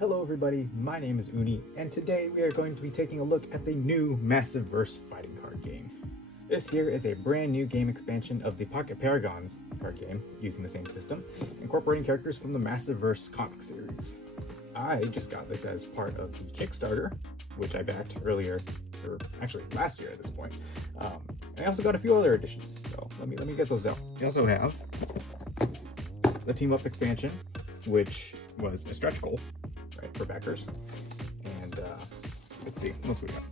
Hello everybody, my name is Oonie, and today we are going to be taking a look at the new Massiveverse fighting card game. This here is a brand new game expansion of the Pocket Paragons card game, using the same system, incorporating characters from the Massiveverse comic series. I just got this as part of the Kickstarter, which I backed earlier, or actually last year at this point. I also got a few other additions, so let me get those out. We also have the Team Up expansion, which was a stretch goal, right, for backers. And let's see, what else we got?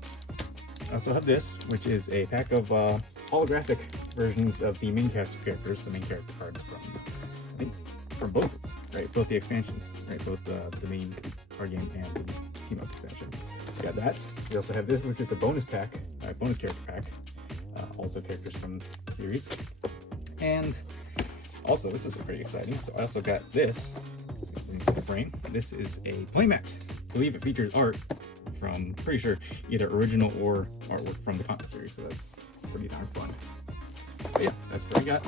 I also have this, which is a pack of holographic versions of the main cast of characters, the main character cards from both, right, both the expansions, right, both the main card game and the Team Up expansion. We got that. We also have this, which is a bonus pack, bonus character pack, also characters from the series. And also, this is pretty exciting. So I also got this. Frame. This is a playmat. I believe it features art from, pretty sure, either original or artwork from the comic series, so it's pretty darn fun. But yeah, that's what we got.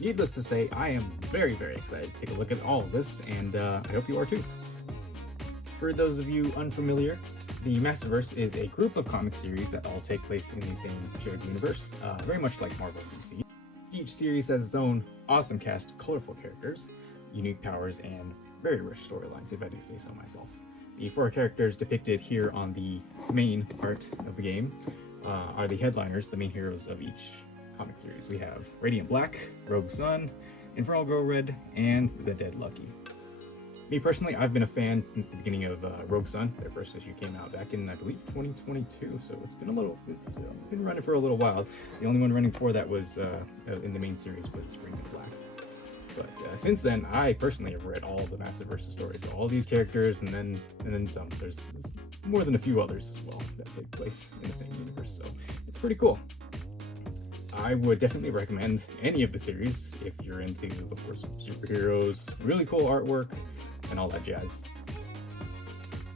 Needless to say, I am very, very excited to take a look at all of this, and I hope you are too. For those of you unfamiliar, the Massiveverse is a group of comic series that all take place in the same shared universe, very much like Marvel and DC. Each series has its own awesome cast of colorful characters, unique powers, and very rich storylines, if I do say so myself. The four characters depicted here on the main part of the game are the headliners, the main heroes of each comic series. We have Radiant Black, Rogue Sun, Infernal Girl Red, and the Dead Lucky. Me personally, I've been a fan since the beginning of Rogue Sun. Their first issue came out back in, I believe, 2022, so it's been been running for a little while. The only one running before that was in the main series was Radiant Black. But since then, I personally have read all the Massiveverse stories, so all these characters, and then some. There's more than a few others as well that take place in the same universe, so it's pretty cool. I would definitely recommend any of the series if you're into, of course, superheroes, really cool artwork, and all that jazz.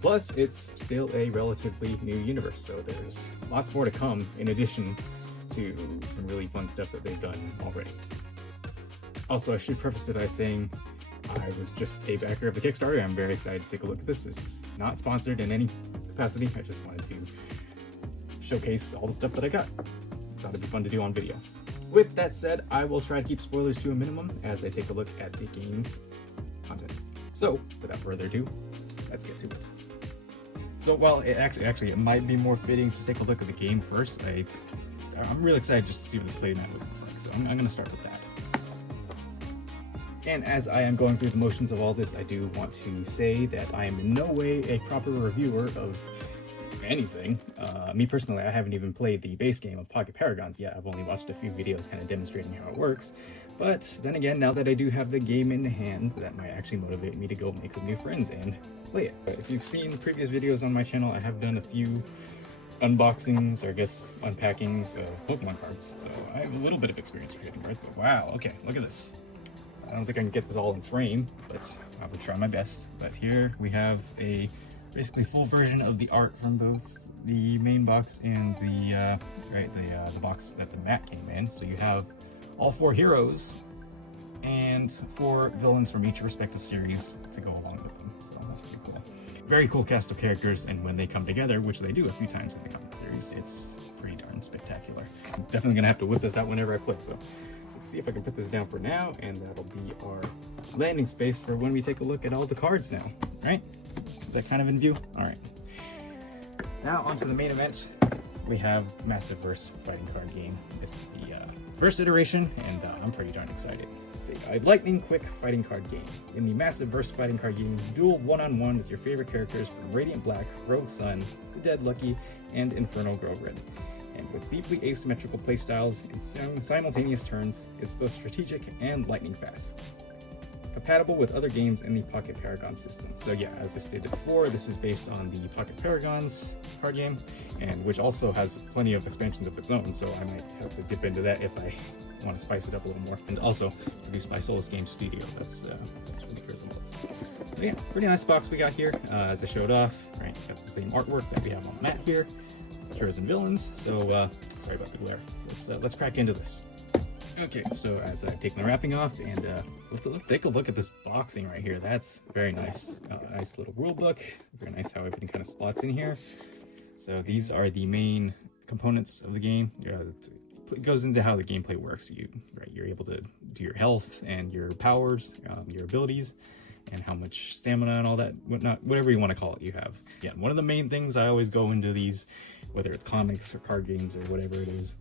Plus, it's still a relatively new universe, so there's lots more to come in addition to some really fun stuff that they've done already. Also, I should preface it by saying I was just a backer of the Kickstarter. I'm very excited to take a look at this. This is not sponsored in any capacity. I just wanted to showcase all the stuff that I got. Thought it'd be fun to do on video. With that said, I will try to keep spoilers to a minimum as I take a look at the game's contents. So, without further ado, let's get to it. So while it actually it might be more fitting to take a look at the game first, I'm really excited just to see what this playmat looks like. So I'm going to start with that. And as I am going through the motions of all this, I do want to say that I am in no way a proper reviewer of anything. Me personally, I haven't even played the base game of Pocket Paragons yet. I've only watched a few videos kind of demonstrating how it works. But then again, now that I do have the game in hand, that might actually motivate me to go make some new friends and play it. But if you've seen previous videos on my channel, I have done a few unboxings, or I guess unpackings of Pokemon cards. So I have a little bit of experience creating cards, but wow, okay, look at this. I don't think I can get this all in frame, but I will try my best. But here we have a basically full version of the art from both the main box and the box that the mat came in. So you have all four heroes and four villains from each respective series to go along with them. So that's pretty cool. Very cool cast of characters, and when they come together, which they do a few times in the comic series, it's pretty darn spectacular. I'm definitely gonna have to whip this out whenever I play. So let's see if I can put this down for now, and that'll be our landing space for when we take a look at all the cards now, right? Is that kind of in view? All right. Now onto the main event. We have Massiveverse fighting card game. This is the first iteration, and I'm pretty darn excited. Let's see, a lightning quick fighting card game. In the Massiveverse fighting card game, duel one-on-one with your favorite characters from Radiant Black, Rogue Sun, the Dead Lucky, and Infernal Girl Red. And with deeply asymmetrical playstyles and simultaneous turns, it's both strategic and lightning fast. Compatible with other games in the Pocket Paragons system. So yeah, as I stated before, this is based on the Pocket Paragons card game, and which also has plenty of expansions of its own, so I might have to dip into that if I want to spice it up a little more. And also produced by Solus Game Studio. That's really personal. So yeah, pretty nice box we got here. As I showed off, right, got the same artwork that we have on the mat here. Heroes and villains. So sorry about the glare. Let's crack into this. Okay, so as I've taken the wrapping off and let's take a look at this boxing right here. That's very nice. Nice little rule book. Very nice how everything kind of slots in here. So these are the main components of the game. It goes into how the gameplay works. You're able to do your health and your powers, your abilities, and how much stamina and all that, whatever you want to call it, you have. Yeah, one of the main things I always go into these, whether it's comics or card games or whatever it is,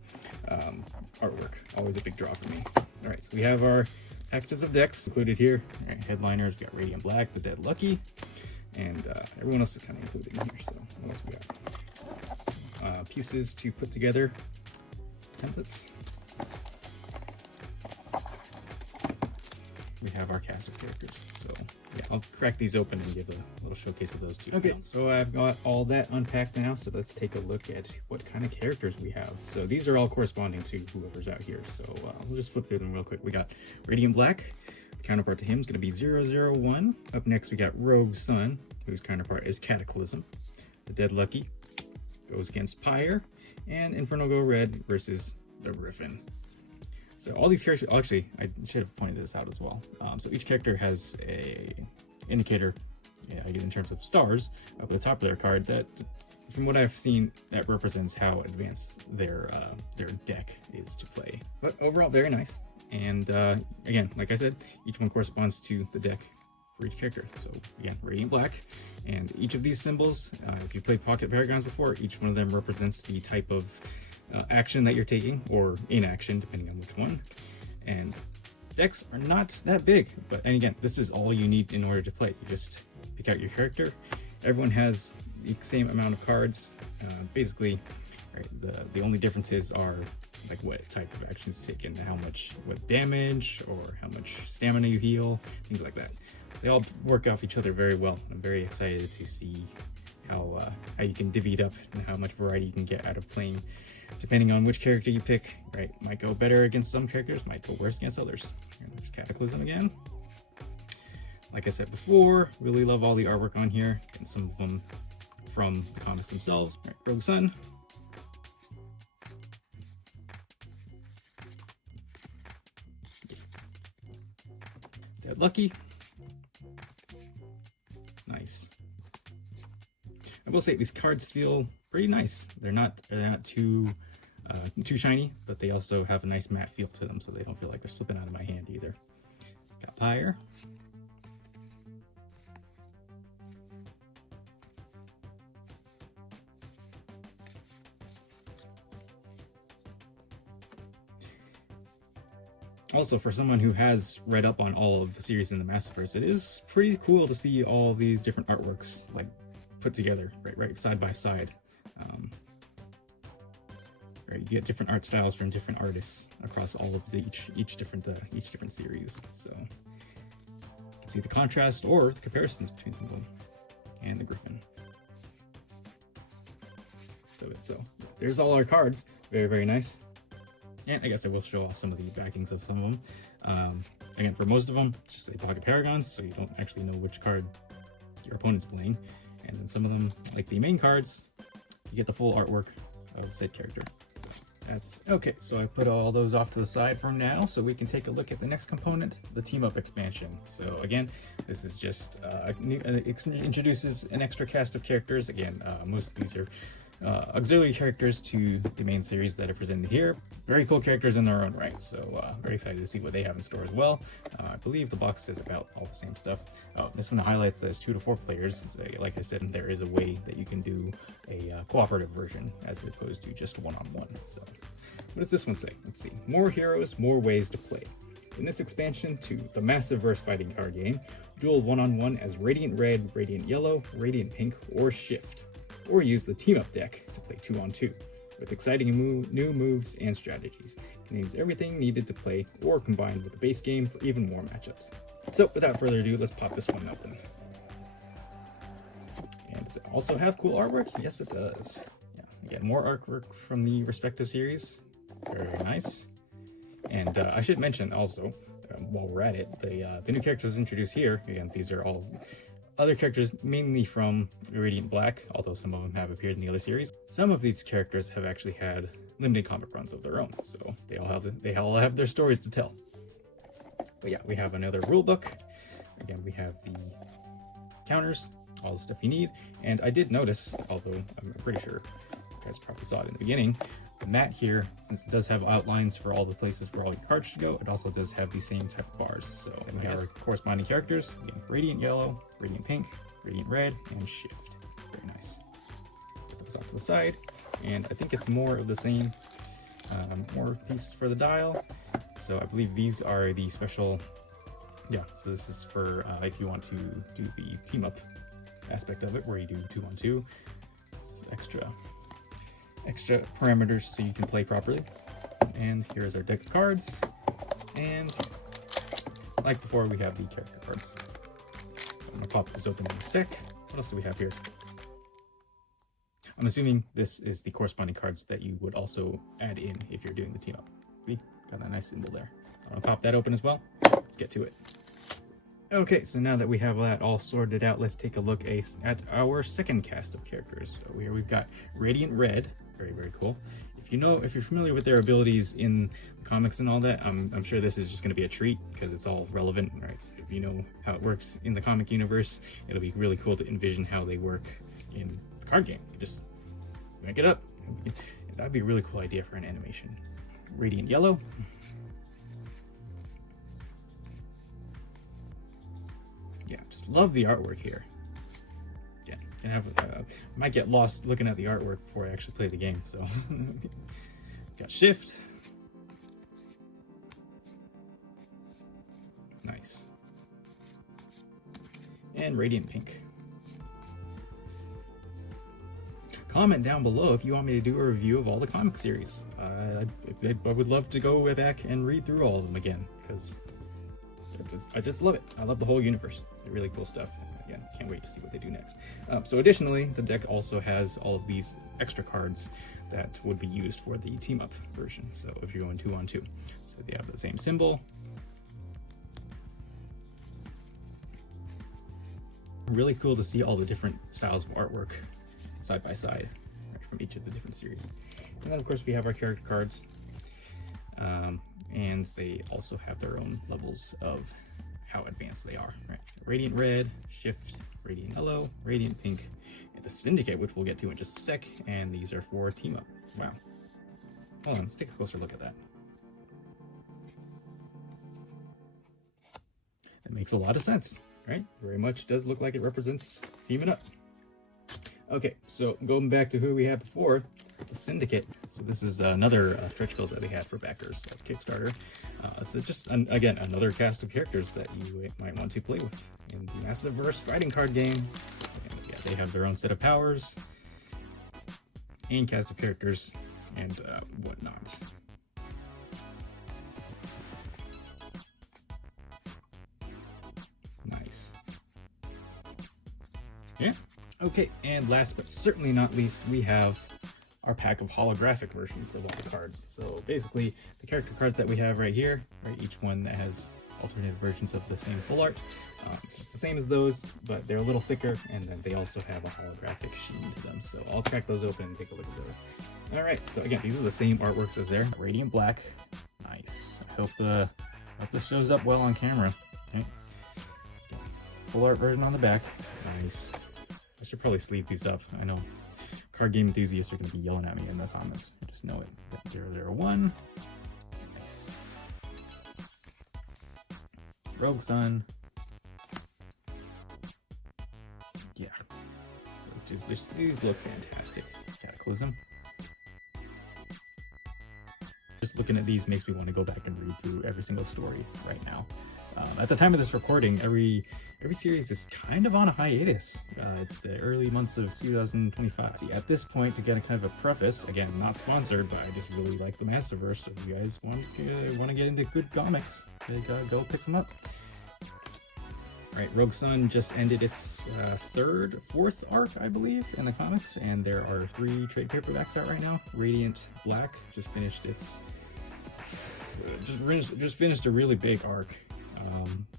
artwork. Always a big draw for me. All right, so we have our packages of decks included here. All right, headliners, we got Radiant Black, the Dead Lucky, and everyone else is kind of included in here. So what else we got? Pieces to put together, templates. We have our cast of characters. So yeah, I'll crack these open and give a little showcase of those too. Okay, so I've got all that unpacked now, so let's take a look at what kind of characters we have. So these are all corresponding to whoever's out here, so we'll just flip through them real quick. We got Radiant Black. The counterpart to him is going to be 001. Up next we got Rogue Sun, whose counterpart is Cataclysm. The Dead Lucky goes against Pyre, and Inferno Go Red versus the Griffin. So all these characters, actually, I should have pointed this out as well. So each character has a indicator, in terms of stars, up at the top of their card that, from what I've seen, that represents how advanced their deck is to play. But overall, very nice. And again, like I said, each one corresponds to the deck for each character. So again, Radiant Black, and each of these symbols, if you've played Pocket Paragons before, each one of them represents the type of action that you're taking, or inaction, depending on which one. And decks are not that big, and again, this is all you need in order to play. You just pick out your character. Everyone has the same amount of cards. Basically, right, the only differences are like what type of actions you take and what damage or how much stamina you heal, things like that. They all work off each other very well. I'm very excited to see how you can divvy it up and how much variety you can get out of playing, depending on which character you pick. Right, might go better against some characters, might go worse against others. And there's Cataclysm again. Like I said before, really love all the artwork on here, and some of them from the comics themselves. Right, Rogue Sun. Dead Lucky. Nice. I will say these cards feel pretty nice. They're not too shiny, but they also have a nice matte feel to them, so they don't feel like they're slipping out of my hand either. Got Pyre. Also, for someone who has read up on all of the series in the Massiverse, it is pretty cool to see all these different artworks like put together, right side by side. Right, you get different art styles from different artists across all of each different series. So you can see the contrast or the comparisons between some of them and the Griffin. So there's all our cards. Very, very nice. And I guess I will show off some of the backings of some of them. Again, for most of them, just say Pocket Paragons, so you don't actually know which card your opponent's playing. And then some of them, like the main cards, you get the full artwork of said character. That's okay. So I put all those off to the side for now, so we can take a look at the next component, the team up expansion. So again, this is just it introduces an extra cast of characters. Again, most of these are auxiliary characters to the main series that are presented here. Very cool characters in their own right, so very excited to see what they have in store as well. I believe the box is about all the same stuff. This one highlights that it's 2 to 4 players. So, like I said, there is a way that you can do a cooperative version as opposed to just one-on-one. So what does this one say? Let's see. More heroes, more ways to play. In this expansion to the Massiverse fighting card game, duel one-on-one as Radiant Red, Radiant Yellow, Radiant Pink, or Shift. Or use the team-up deck to play 2-on-2, with exciting new moves and strategies. It contains everything needed to play, or combined with the base game for even more matchups. So without further ado, let's pop this one open. And does it also have cool artwork? Yes, it does. Yeah, again, more artwork from the respective series. Very, very nice. And I should mention also, while we're at it, the new characters introduced here, again, these are all other characters, mainly from Radiant Black, although some of them have appeared in the other series. Some of these characters have actually had limited comic runs of their own, so they all have their stories to tell. But yeah, we have another rule book. Again, we have the counters, all the stuff you need. And I did notice, although I'm pretty sure you guys probably saw it in the beginning, the mat here, since it does have outlines for all the places where all your cards should go, it also does have the same type of bars. So we have our corresponding characters, again, Radiant Yellow, Radiant Pink, Radiant Red, and Shift. Very nice. Put those off to the side, and I think it's more of the same, more pieces for the dial. So I believe these are the special, yeah, so this is for if you want to do the team up aspect of it, where you do 2-on-2. This is extra parameters so you can play properly. And here's our deck of cards, and like before, we have the character cards. So I'm gonna pop this open in a sec. What else do we have here? I'm assuming this is the corresponding cards that you would also add in if you're doing the team up. We got a nice symbol there. So I'm gonna pop that open as well. Let's get to it. Okay, so now that we have that all sorted out, let's take a look at our second cast of characters. So here we've got Radiant Red. Very, very cool. If you're familiar with their abilities in the comics and all that, I'm sure this is just going to be a treat because it's all relevant, right? So if you know how it works in the comic universe, it'll be really cool to envision how they work in the card game. You just make it up. That'd be a really cool idea for an animation. Radiant Yellow. Yeah, just love the artwork here. Might get lost looking at the artwork before I actually play the game. So got Shift. Nice. And Radiant Pink. Comment down below if you want me to do a review of all the comic series. I would love to go back and read through all of them again, because I just love it. I love the whole universe. They're really cool stuff. Again, can't wait to see what they do next. So additionally, the deck also has all of these extra cards that would be used for the team up version. So if you're going 2-on-2, so they have the same symbol. Really cool to see all the different styles of artwork side by side, right, from each of the different series. And then of course we have our character cards, and they also have their own levels of how advanced they are, right? Radiant Red, Shift, Radiant Yellow, Radiant Pink, and the Syndicate, which we'll get to in just a sec, and these are for team up. Wow. Hold on, let's take a closer look at that. That makes a lot of sense, right? Very much does look like it represents teaming up. Okay, so going back to who we had before, the Syndicate. So this is another stretch goal that they had for backers of Kickstarter. So just, again, another cast of characters that you might want to play with in the Massive-verse fighting card game. And yeah, they have their own set of powers and cast of characters and whatnot. Nice. Yeah. Okay, and last but certainly not least, we have our pack of holographic versions of all the cards. So basically, the character cards that we have right here, right, each one that has alternate versions of the same full art. It's just the same as those, but they're a little thicker, and then they also have a holographic sheen to them. So I'll crack those open and take a look at those. All right, so again, these are the same artworks as there. Radiant Black, nice. I hope this shows up well on camera. Okay. Full art version on the back, nice. I should probably sleeve these up. I know card game enthusiasts are going to be yelling at me in the comments. I just know it. 001. Nice. Rogue Sun. Yeah. These look fantastic. Cataclysm. Just looking at these makes me want to go back and read through every single story right now. At the time of this recording, every series is kind of on a hiatus. It's the early months of 2025. See, at this point, to get a kind of a preface, again, not sponsored, but I just really like the Massiverse. So if you guys want to get into good comics, go pick them up. All right, Rogue Sun just ended its fourth arc, I believe, in the comics, and there are 3 trade paperbacks out right now. Radiant Black just finished its just finished a really big arc.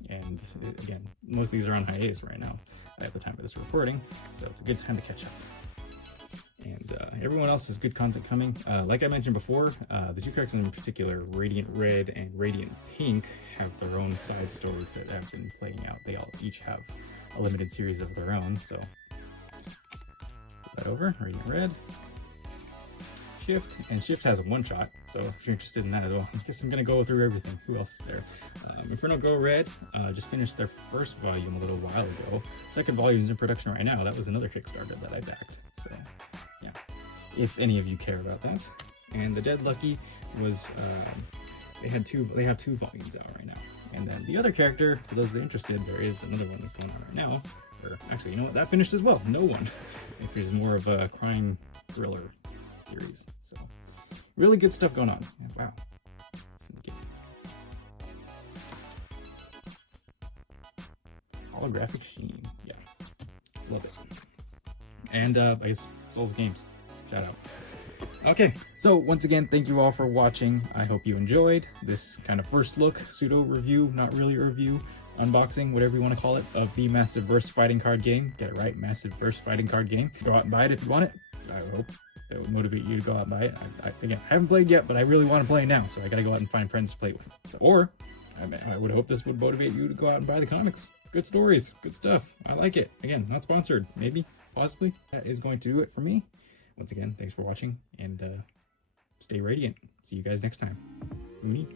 And again, most of these are on hiatus right now at the time of this recording, so it's a good time to catch up. And everyone else has good content coming. Like I mentioned before, the two characters in particular, Radiant Red and Radiant Pink, have their own side stories that have been playing out. They all each have a limited series of their own, so put that over, Radiant Red. Shift, and Shift has a one-shot, so if you're interested in that as well, I guess I'm gonna go through everything. Who else is there? Inferno Go Red just finished their first volume a little while ago. Second volume is in production right now. That was another Kickstarter that I backed, so yeah, if any of you care about that. And the Dead Lucky was they have two volumes out right now. And then the other character, for those that are interested, there is another one that's going on right now. Or actually, you know what? That finished as well. No one. If there's more of a crime thriller series, so really good stuff going on. Wow. Holographic sheen, yeah, love it. And I guess Souls Games, shout out. Okay, so once again, thank you all for watching. I hope you enjoyed this kind of first look, pseudo review, not really a review, unboxing, whatever you want to call it, of the Massive Verse fighting card game. Get it right, Massive Verse fighting card game. Go out and buy it if you want it. I hope that would motivate you to go out and buy it. Again, I haven't played yet, but I really want to play now, so I gotta go out and find friends to play with. So, or I would hope this would motivate you to go out and buy the comics. Good stories, good stuff. I like it. Again, not sponsored, maybe, possibly. That is going to do it for me. Once again, thanks for watching, and stay radiant. See you guys next time. Oonie.